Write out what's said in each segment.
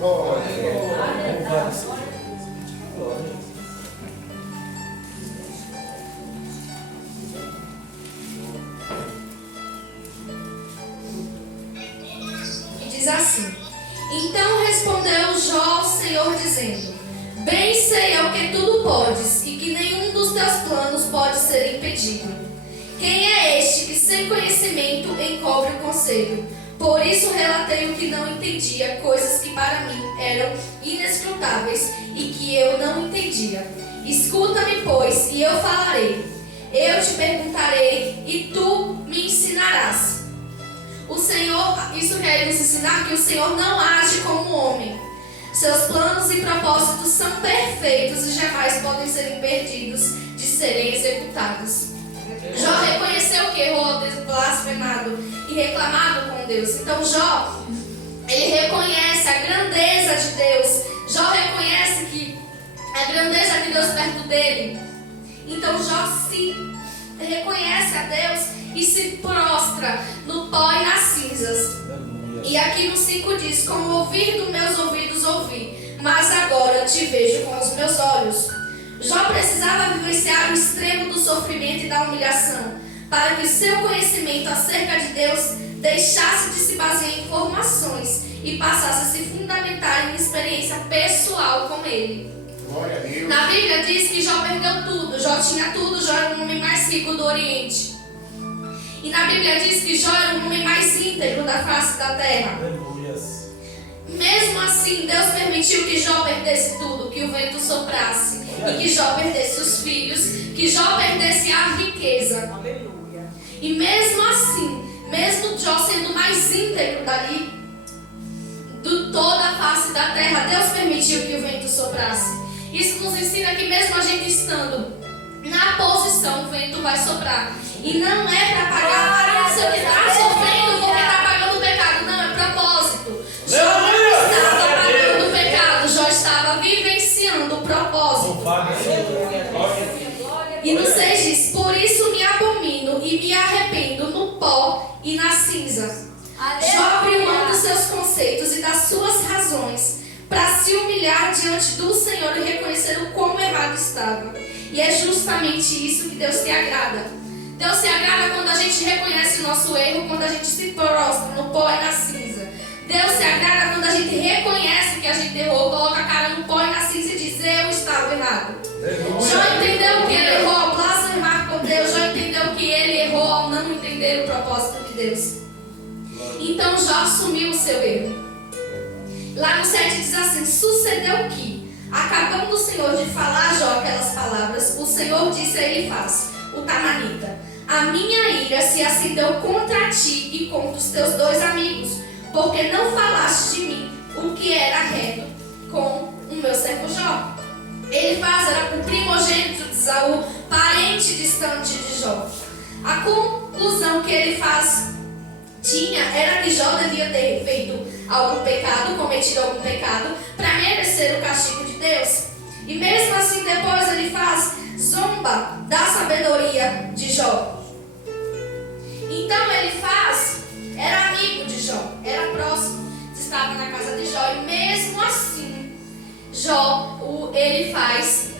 Diz assim: então respondeu Jó ao Senhor dizendo: bem sei ao que tudo podes, e que nenhum dos teus planos pode ser impedido. Quem é este que sem conhecimento encobre o conselho? Por isso relatei o que não entendia, coisas que para mim eram inescrutáveis e que eu não entendia. Escuta-me, pois, e eu falarei. Eu te perguntarei e tu me ensinarás. O Senhor, isso quer nos ensinar que o Senhor não age como homem. Seus planos e propósitos são perfeitos e jamais podem ser impedidos de serem executados. Jó reconheceu que errou ao ter blasfemado e reclamado com Deus. Então Jó, ele reconhece a grandeza de Deus. Jó reconhece que a grandeza de Deus perto dele. Então Jó se reconhece a Deus e se prostra no pó e nas cinzas. E aqui no 5 diz: como ouvir dos meus ouvidos ouvi, mas agora te vejo com os meus olhos. Jó precisava vivenciar o extremo do sofrimento e da humilhação, para que seu conhecimento acerca de Deus deixasse de se basear em informações e passasse a se fundamentar em uma experiência pessoal com Ele. Glória a Deus. Na Bíblia diz que Jó perdeu tudo, Jó tinha tudo, Jó era o homem mais rico do Oriente. E na Bíblia diz que Jó era o homem mais íntegro da face da terra. Mesmo assim, Deus permitiu que Jó perdesse tudo, que o vento soprasse, e que Jó perdesse os filhos, que Jó perdesse a riqueza. Aleluia. E mesmo assim, mesmo Jó sendo mais íntegro dali, de toda a face da terra, Deus permitiu que o vento soprasse. Isso nos ensina que mesmo a gente estando na posição, o vento vai soprar. E não é para pagar, você está sofrendo porque está pagando o pecado. Não, é propósito. Jó não estava pagando o pecado, Jó estava vivenciando o propósito. E no 6 diz: por isso me abomino e me arrependo no pó e na cinza. Jó abriu mão dos seus conceitos e das suas razões para se humilhar diante do Senhor e reconhecer o quão errado estava. E é justamente isso que Deus se agrada. Deus se agrada quando a gente reconhece o nosso erro, quando a gente se prostra no pó e na cinza. Deus se agrada quando a gente reconhece que a gente errou, coloca a cara no pó e na cinza e diz: eu estava errado. Jó entendeu que ele errou ao blasfemar com Deus. Jó entendeu que ele errou ao não entender o propósito de Deus. Então Jó assumiu o seu erro. Lá no 7 diz assim: sucedeu que, acabando o Senhor de falar a Jó aquelas palavras, o Senhor disse a Elifaz, o Tamanita: a minha ira se acendeu contra ti e contra os teus 2 amigos, porque não falaste de mim o que era reto com o meu servo Jó. Elifaz era o primogênito de Esaú, parente distante de Jó. A conclusão que Elifaz tinha era que Jó devia ter feito algum pecado, cometido algum pecado, para merecer o castigo de Deus. E mesmo assim, depois Elifaz zomba da sabedoria de Jó. Então Elifaz era amigo de Jó, era próximo, estava na casa de Jó, e mesmo assim Elifaz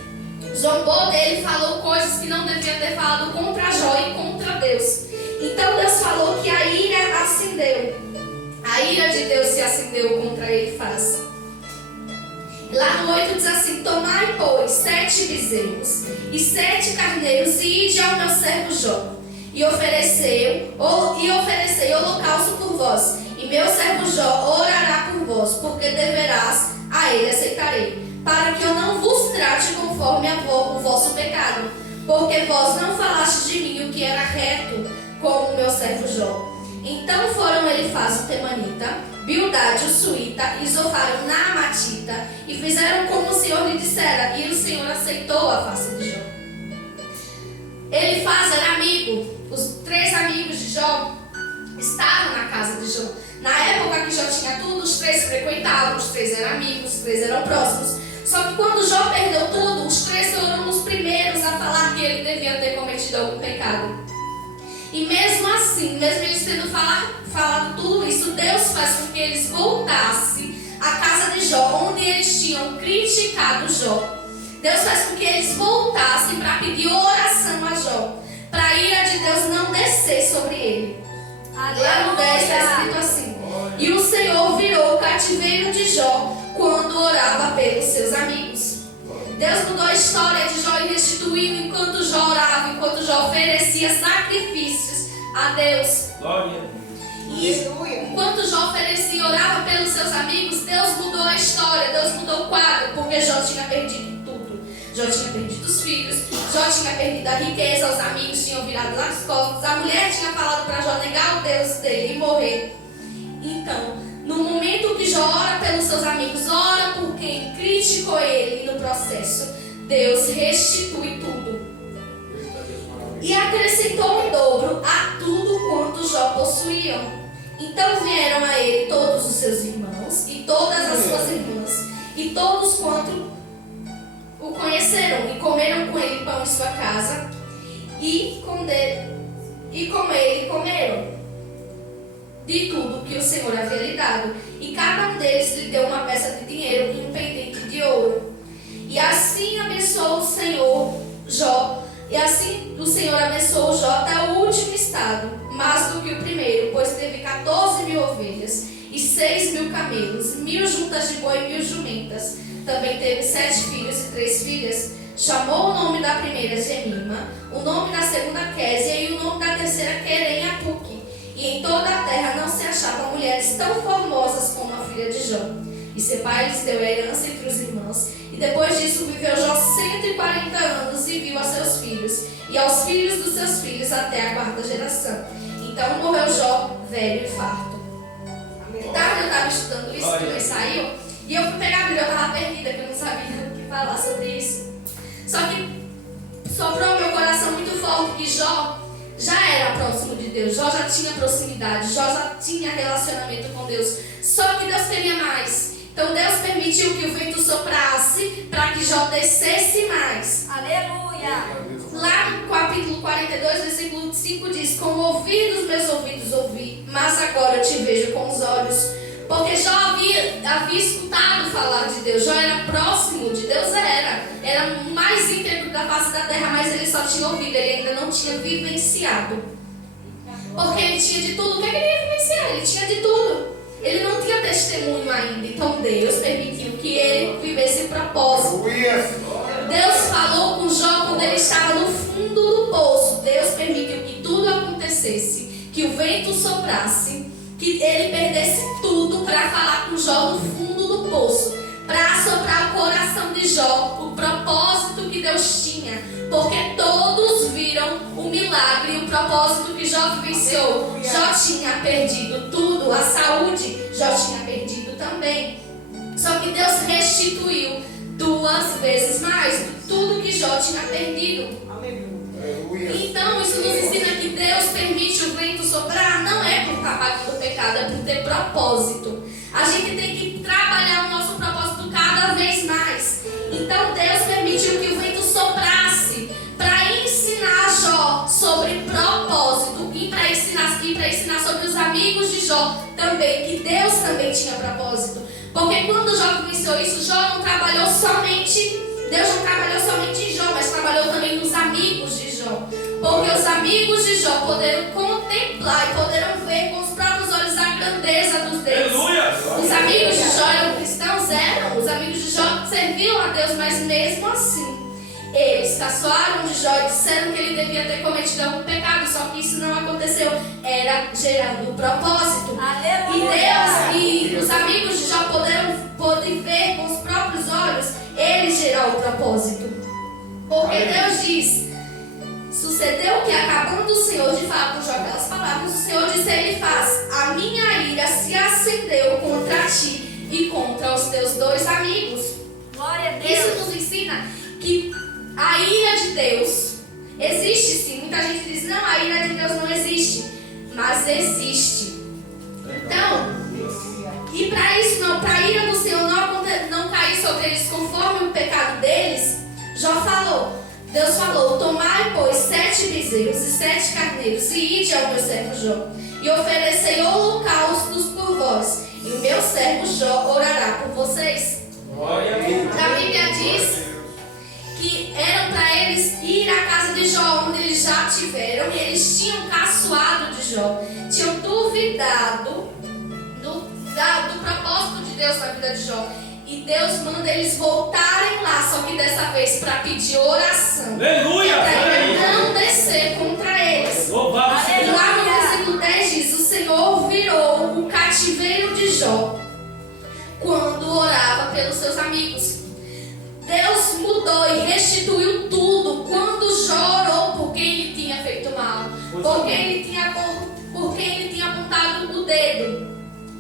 zombou dele, falou coisas que não devia ter falado contra Jó e contra Deus. Então Deus falou que a ira acendeu, a ira de Deus se acendeu contra Elifaz. Lá no 8 diz assim: tomai, pois, 7 bezerros e 7 carneiros e ide ao meu servo Jó, e oferecei holocausto por vós, e meu servo Jó orará por vós, porque deverás, a ele aceitarei, para que eu não vos trate conforme o vosso pecado, porque vós não falastes de mim o que era reto, como o meu servo Jó. Então foram Elifaz o Temanita, Bildade o Suíta e Zofar o Naamatita, e fizeram como o Senhor lhe dissera, e o Senhor aceitou a face de Jó. Elifaz era amigo, os 3 amigos de Jó estavam na casa de Jó. Na época que Jó tinha tudo, os 3 frequentavam, os 3 eram amigos, os 3 eram próximos. Só que quando Jó perdeu tudo, os 3 foram os primeiros a falar que ele devia ter cometido algum pecado. E mesmo assim, mesmo eles tendo falado tudo isso, Deus faz com que eles voltassem à casa de de Jó, onde eles tinham criticado Jó. Deus faz com que eles voltassem para pedir oração a Jó, para a ira de Deus não descer sobre ele. Lá no 10 está escrito assim: e o Senhor virou o cativeiro de Jó quando orava pelos seus amigos. Deus mudou a história de Jó e restituiu enquanto Jó orava, enquanto Jó oferecia sacrifícios a Deus. E enquanto Jó oferecia e orava pelos seus amigos, Deus mudou a história, Deus mudou o quadro, porque Jó tinha perdido tudo. Jó tinha perdido os filhos, Jó tinha perdido a riqueza, os amigos tinham virado nas costas, a mulher tinha falado para Jó negar o Deus dele e morrer. Então, no momento que Jó ora pelos seus amigos, ora por quem criticou ele no processo, Deus restitui tudo. E acrescentou em dobro a tudo quanto Jó possuía. Então vieram a ele todos os seus irmãos e todas as suas irmãs, e todos quanto o conheceram, e comeram com ele pão em sua casa, e com ele comeram de tudo que o Senhor havia lhe dado. E cada um deles lhe deu uma peça de dinheiro e um pendente de ouro. E assim abençoou o Senhor Jó. E assim o Senhor abençoou Jó até o último estado, mais do que o primeiro, pois teve 14.000 ovelhas e 6.000 camelos, 1.000 juntas de boi e 1.000 jumentas. Também teve 7 filhos e 3 filhas. Chamou o nome da primeira Jemima, o nome da segunda Késia e o nome da terceira Querem-Apuque. E em toda a terra não se achavam mulheres tão formosas como a filha de Jó. E seu pai lhes deu a herança entre os irmãos. E depois disso viveu Jó 140 anos e viu a seus filhos e aos filhos dos seus filhos até a 4ª geração. Então morreu Jó velho e farto. Tarde eu estava estudando isso, que ele saiu, e eu fui pegar a Bíblia, eu estava perdida, que eu não sabia o que falar sobre isso. Só que sobrou meu coração muito forte que Jó já era próximo de Deus, Jó já tinha proximidade, Jó já tinha relacionamento com Deus. Só que Deus queria mais. Então Deus permitiu que o vento soprasse para que Jó descesse mais. Aleluia! Lá no capítulo 42, versículo 5 diz: com o ouvir dos meus ouvidos ouvi, mas agora eu te vejo com os olhos. Porque Jó havia escutado falar de Deus, Jó era próximo de Deus, era o mais íntegro da face da terra, mas ele só tinha ouvido, ele ainda não tinha vivenciado. Porque ele tinha de tudo. O que ele ia vivenciar? Ele tinha de tudo. Ele não tinha testemunho ainda. Então Deus permitiu que ele vivesse o propósito. Deus falou com Jó quando ele estava no fundo do poço. Deus permitiu que tudo acontecesse, que o vento soprasse, que ele perdesse tudo para falar com Jó no fundo do poço, para assoprar o coração de Jó, o propósito que Deus tinha, porque todos viram o milagre e o propósito que Jó vivenciou. Jó tinha perdido tudo, a saúde, Jó tinha perdido também. Só que Deus restituiu 2 vezes mais de tudo que Jó tinha perdido. Então isso nos ensina que Deus permite o vento soprar, não é por estar pagando o pecado, é por ter propósito. A gente tem que trabalhar o nosso propósito cada vez mais. Então Deus permitiu que o vento soprasse para ensinar Jó sobre propósito e para ensinar sobre os amigos de Jó também, que Deus também tinha propósito. Porque quando Jó vivenciou isso, Jó não trabalhou somente, Deus não trabalhou somente em Jó, mas trabalhou também nos amigos de Jó. Porque os amigos de Jó poderam contemplar e poderam ver com os próprios olhos a grandeza dos deuses. Os amigos de Jó eram cristãos? Eram. Os amigos de Jó serviam a Deus, mas mesmo assim, eles caçoaram de Jó e disseram que ele devia ter cometido algum pecado, só que isso não aconteceu. Era gerando o propósito. Aleluia. E Deus e os amigos de Jó podem ver com os próprios olhos ele gerar o propósito. Porque Deus diz: sucedeu que, acabando o Senhor de falar com Jó aquelas palavras, o Senhor disse a ele: a minha ira se acendeu contra ti e contra os teus 2 amigos. Glória a Deus. Isso nos ensina que a ira de Deus existe sim. Muita gente diz: não, a ira de Deus não existe. Mas existe. Então, e para isso não, para a ira do Senhor não cair sobre eles conforme o pecado deles, Deus falou: tomai, pois, 7 bezerros e 7 carneiros, e ide ao meu servo Jó, e oferecei holocaustos por vós, e o meu servo Jó orará por vocês. Glória a Deus. A Bíblia diz que eram para eles ir à casa de Jó, onde eles já tiveram, e eles tinham caçoado de Jó, tinham duvidado do propósito de Deus na vida de Jó. E Deus manda eles voltarem lá, só que dessa vez para pedir oração. Aleluia! Para ele não descer contra eles. Louvado E seja lá no versículo 10 diz: o Senhor virou o cativeiro de Jó quando orava pelos seus amigos. Deus mudou e restituiu tudo quando Jó orou por quem ele tinha feito mal, por quem ele tinha apontado o dedo.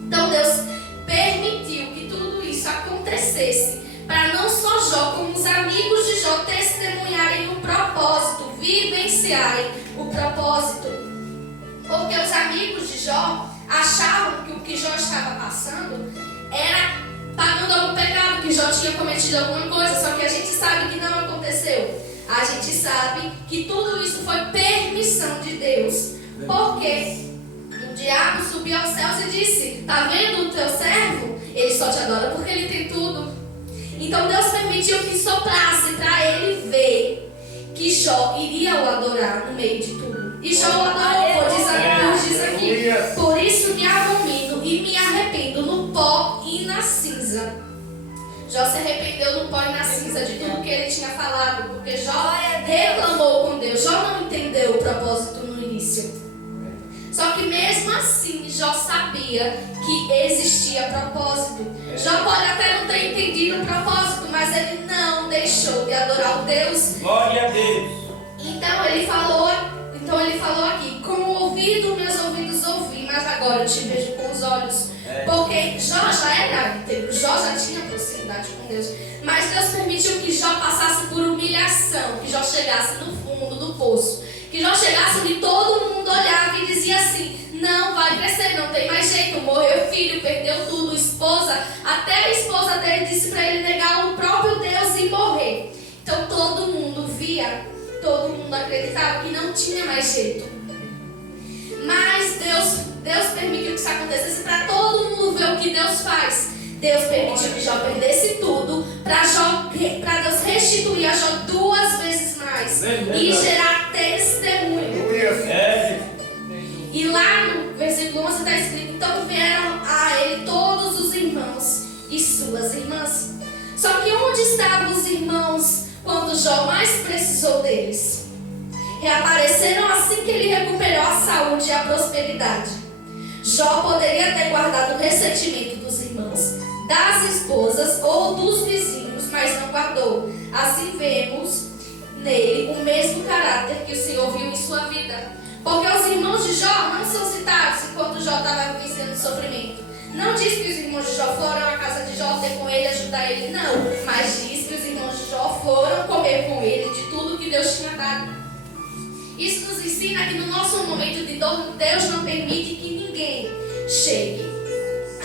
Então Deus permitiu que tudo isso acontecesse para não só Jó, como os amigos de Jó testemunharem o propósito, vivenciarem o propósito. Porque os amigos de Jó achavam que o que Jó estava passando era pagando algum pecado, que Jó tinha cometido alguma coisa, só que a gente sabe que não aconteceu. A gente sabe que tudo isso foi permissão de Deus. Porque o diabo subiu aos céus e disse: tá vendo o teu servo? Ele só te adora porque ele tem tudo. Então Deus permitiu que soprasse para ele ver que Jó iria o adorar no meio de tudo. E Jó o adorou, diz aqui: por isso me abomino e me arrependo no pó e na cinza. Jó se arrependeu no pó e na cinza de tudo que ele tinha falado, porque Jó reclamou com Deus. Jó não entendeu o propósito no início. Só que mesmo assim, Jó sabia que existia propósito. Jó pode até não ter entendido o propósito, mas ele não deixou de adorar o Deus. Glória a Deus. Então ele falou aqui: com o ouvido, meus ouvidos ouvi, mas agora eu te vejo com os olhos. Porque Jó já era íntegro, Jó já tinha proximidade com Deus. Mas Deus permitiu que Jó passasse por humilhação, que Jó chegasse no fundo do poço, que Jó chegasse onde todo mundo olhava e dizia assim: não vai crescer, não tem mais jeito, morreu o filho, perdeu tudo, esposa, até a esposa dele disse para ele negar o próprio Deus e morrer. Então todo mundo via, todo mundo acreditava que não tinha mais jeito. Mas Deus permitiu que isso acontecesse para todo mundo ver o que Deus faz. Deus permitiu que Jó perdesse tudo para Deus restituir a Jó 2 vezes mais e gerar testemunho. E lá no versículo 11 está escrito: então vieram a ele todos os irmãos e suas irmãs. Só que onde estavam os irmãos quando Jó mais precisou deles? Reapareceram assim que ele recuperou a saúde e a prosperidade. Jó poderia ter guardado o ressentimento dos irmãos, das esposas ou dos vizinhos, mas não guardou. Assim vemos nele o mesmo caráter que o Senhor viu em sua vida. Porque os irmãos de Jó não são citados enquanto Jó estava vencendo o sofrimento. Não diz que os irmãos de Jó foram à casa de Jó ter com ele, ajudar ele, não. Mas diz que os irmãos de Jó foram comer com ele de tudo que Deus tinha dado. Isso nos ensina que no nosso momento de dor, Deus não permite que ninguém chegue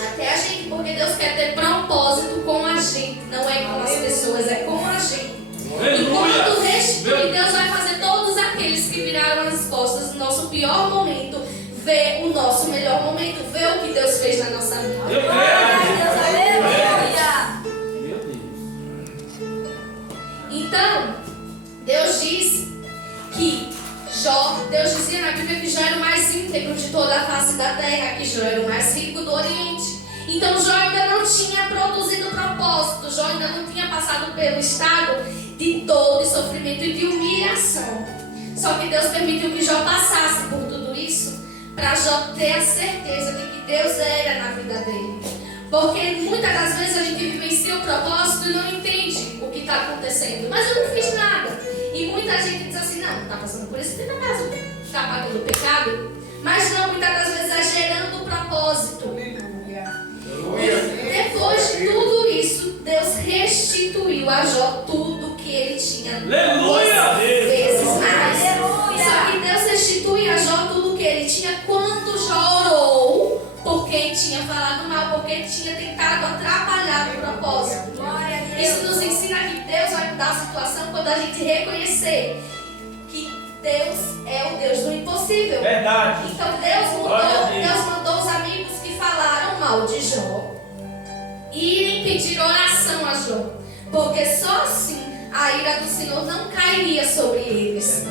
até a gente, porque Deus quer ter propósito com a gente, não é com as pessoas, é com a gente. E quando restituir, Deus vai fazer todos aqueles que viraram as costas no nosso pior momento, ver o nosso melhor momento, ver o que Deus fez na nossa vida. Então, Deus diz que Deus dizia na Bíblia que Jó era o mais íntegro de toda a face da terra, que Jó era o mais rico do Oriente. Então Jó ainda não tinha produzido propósito, Jó ainda não tinha passado pelo estado de dor, de sofrimento e de humilhação. Só que Deus permitiu que Jó passasse por tudo isso para Jó ter a certeza de que Deus era na vida dele. Porque muitas das vezes a gente vivencia o propósito e não entende o que está acontecendo. Mas eu não fiz nada. E muita gente diz assim: não está passando por isso porque está pagando o pecado. Mas não, muitas das vezes é gerando o propósito. Depois de tudo isso, Deus restituiu a Jó tudo que ele tinha. Aleluia! Vezes mais. Só que Deus restitui a Jó tudo que ele tinha quando Jó orou por quem tinha falado mal, porque tinha tentado atrapalhar o propósito. Isso nos ensina que Deus vai mudar a situação quando a gente reconhecer que Deus é o Deus do impossível. Verdade. Então Deus mandou os amigos que falaram mal de Jó irem pedir oração a Jó, porque só assim a ira do Senhor não cairia sobre eles.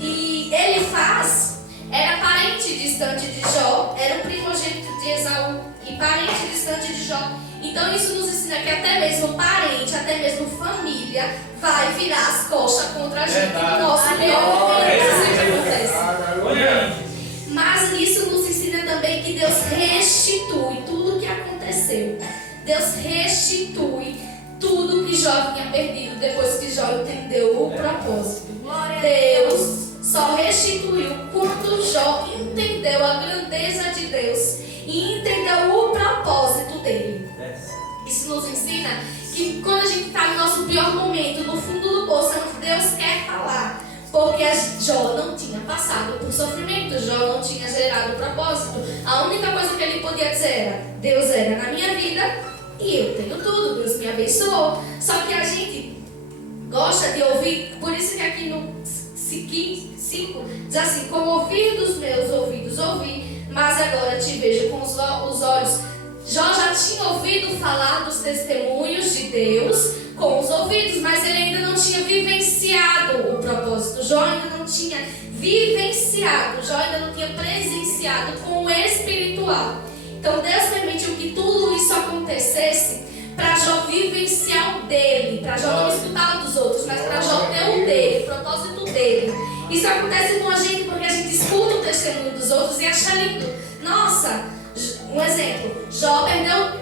E Elifaz era parente distante de Jó, era o primogênito de Esaú e parente distante de Jó. Então isso nos ensina que até mesmo parente, até mesmo família, vai virar as costas contra a gente no nosso pior momento. Acontece. Mas isso nos ensina também que Deus restitui tudo o que aconteceu. Deus restitui tudo que Jó tinha perdido depois que Jó entendeu o propósito. Deus só restituiu quando Jó entendeu a grandeza de Deus e entendeu o propósito dele. Isso nos ensina que quando a gente está no nosso pior momento, no fundo do poço, é onde Deus quer falar. Porque Jó não tinha passado por sofrimento, Jó não tinha gerado propósito. A única coisa que ele podia dizer era: Deus era na minha vida e eu tenho tudo, Deus me abençoou. Só que a gente gosta de ouvir, por isso que aqui no 5 diz assim: com o ouvir dos meus ouvidos ouvi, mas agora te vejo com os olhos. Jó já tinha ouvido falar dos testemunhos de Deus com os ouvidos, mas ele ainda não tinha vivenciado o propósito. Jó ainda não tinha vivenciado, Jó ainda não tinha presenciado com o espiritual. Então Deus permitiu que tudo isso acontecesse para Jó vivenciar o dele, para Jó não escutar o dos outros, mas para Jó ter o dele, o propósito dele. Isso acontece com a gente porque a gente escuta o testemunho dos outros e acha lindo. Nossa, um exemplo, Jó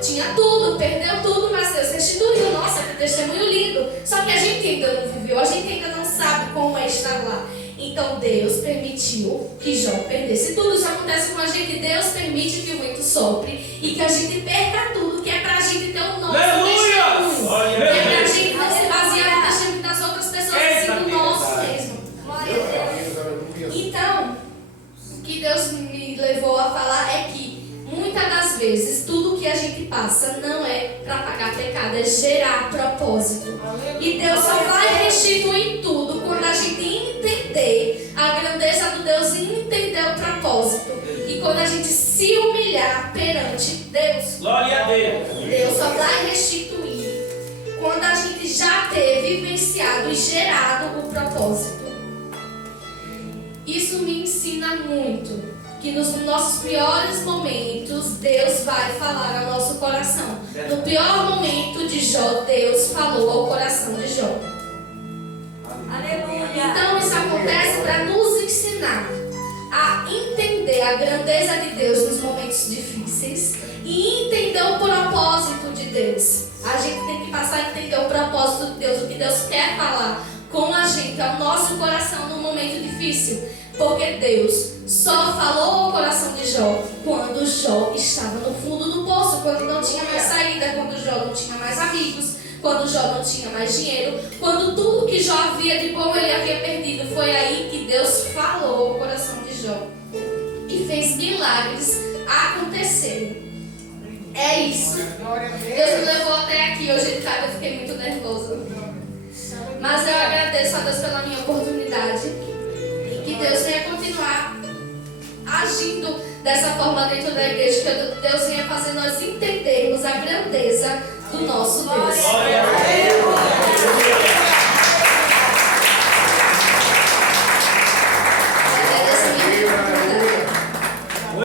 tinha tudo, perdeu tudo, mas Deus restituiu. Nossa, que testemunho lindo. Só que a gente ainda não viveu, a gente ainda não sabe como é estar lá. Então Deus permitiu que Jó perdesse tudo. Isso acontece com a gente. Deus permite que o vento sopre e que a gente perca tudo, que é pra gente ter o nosso testemunho. Que é pra gente não se basear no testemunho das outras pessoas, assim no nosso mesmo. Então, o que Deus me levou a falar é que muitas das vezes, tudo que a gente passa não é para pagar pecado, é gerar propósito. E Deus só vai restituir tudo quando a gente entender a grandeza do Deus e entender o propósito. E quando a gente se humilhar perante Deus. Glória a Deus. Deus só vai restituir quando a gente já ter vivenciado e gerado o propósito. Isso me ensina muito. Que nos nossos piores momentos, Deus vai falar ao nosso coração. No pior momento de Jó, Deus falou ao coração de Jó. Aleluia. Então isso acontece para nos ensinar a entender a grandeza de Deus nos momentos difíceis e entender o propósito de Deus. A gente tem que passar a entender o propósito de Deus, o que Deus quer falar com a gente, ao nosso coração no momento difícil. Porque Deus só falou ao coração de Jó quando Jó estava no fundo do poço, quando não tinha mais saída, quando Jó não tinha mais amigos, quando Jó não tinha mais dinheiro, quando tudo que Jó havia de bom ele havia perdido. Foi aí que Deus falou ao coração de Jó e fez milagres acontecerem. É isso. Deus me levou até aqui. Hoje de tarde eu fiquei muito nervosa. Mas eu agradeço a Deus pela minha oportunidade. Que Deus venha continuar agindo dessa forma dentro da igreja, que Deus venha fazer nós entendermos a grandeza do nosso Deus. Glória a Deus.